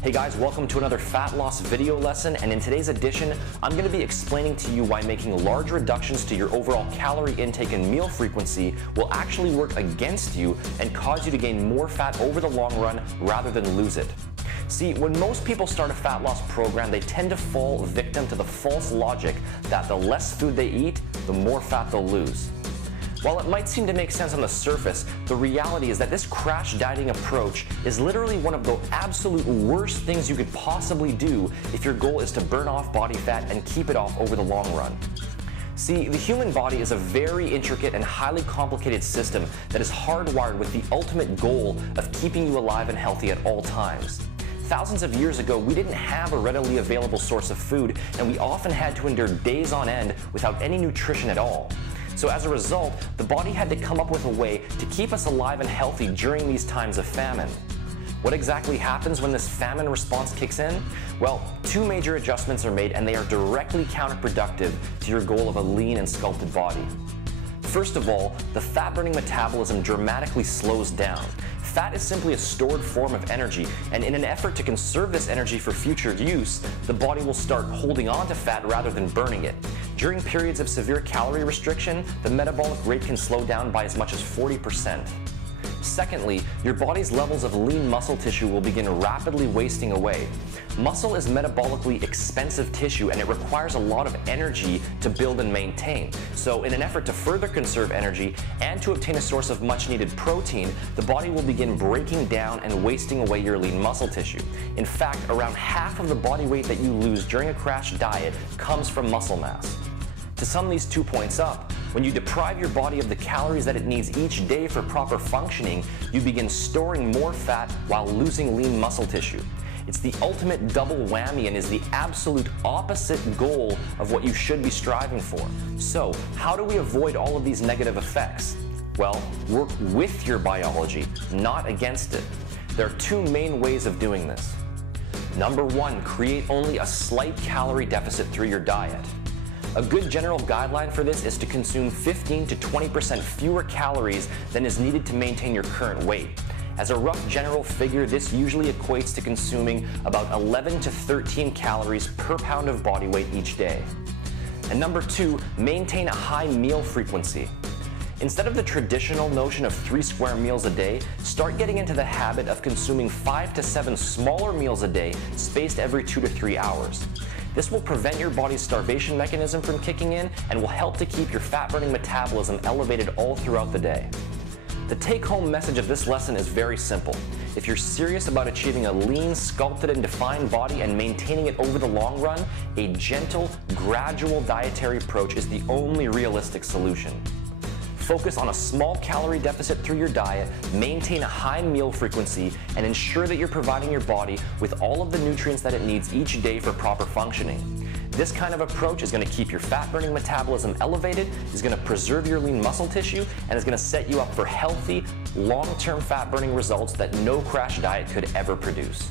Hey guys, welcome to another fat loss video lesson, and in today's edition, I'm going to be explaining to you why making large reductions to your overall calorie intake and meal frequency will actually work against you and cause you to gain more fat over the long run rather than lose it. See, when most people start a fat loss program, they tend to fall victim to the false logic that the less food they eat, the more fat they'll lose. While it might seem to make sense on the surface, the reality is that this crash dieting approach is literally one of the absolute worst things you could possibly do if your goal is to burn off body fat and keep it off over the long run. See, the human body is a very intricate and highly complicated system that is hardwired with the ultimate goal of keeping you alive and healthy at all times. Thousands of years ago, we didn't have a readily available source of food, and we often had to endure days on end without any nutrition at all. So as a result, the body had to come up with a way to keep us alive and healthy during these times of famine. What exactly happens when this famine response kicks in? Well, two major adjustments are made, and they are directly counterproductive to your goal of a lean and sculpted body. First of all, the fat-burning metabolism dramatically slows down. Fat is simply a stored form of energy, and in an effort to conserve this energy for future use, the body will start holding on to fat rather than burning it. During periods of severe calorie restriction, the metabolic rate can slow down by as much as 40%. Secondly, your body's levels of lean muscle tissue will begin rapidly wasting away. Muscle is metabolically expensive tissue, and it requires a lot of energy to build and maintain. So in an effort to further conserve energy and to obtain a source of much needed protein, the body will begin breaking down and wasting away your lean muscle tissue. In fact, around half of the body weight that you lose during a crash diet comes from muscle mass. To sum these 2 points up, when you deprive your body of the calories that it needs each day for proper functioning, you begin storing more fat while losing lean muscle tissue. It's the ultimate double whammy and is the absolute opposite goal of what you should be striving for. So, how do we avoid all of these negative effects? Well, work with your biology, not against it. There are two main ways of doing this. Number one, create only a slight calorie deficit through your diet. A good general guideline for this is to consume 15 to 20% fewer calories than is needed to maintain your current weight. As a rough general figure, this usually equates to consuming about 11 to 13 calories per pound of body weight each day. And number two, maintain a high meal frequency. Instead of the traditional notion of 3 square meals a day, start getting into the habit of consuming 5 to 7 smaller meals a day, spaced every 2 to 3 hours. This will prevent your body's starvation mechanism from kicking in and will help to keep your fat-burning metabolism elevated all throughout the day. The take-home message of this lesson is very simple. If you're serious about achieving a lean, sculpted, and defined body and maintaining it over the long run, a gentle, gradual dietary approach is the only realistic solution. Focus on a small calorie deficit through your diet, maintain a high meal frequency, and ensure that you're providing your body with all of the nutrients that it needs each day for proper functioning. This kind of approach is going to keep your fat-burning metabolism elevated, is going to preserve your lean muscle tissue, and is going to set you up for healthy, long-term fat-burning results that no crash diet could ever produce.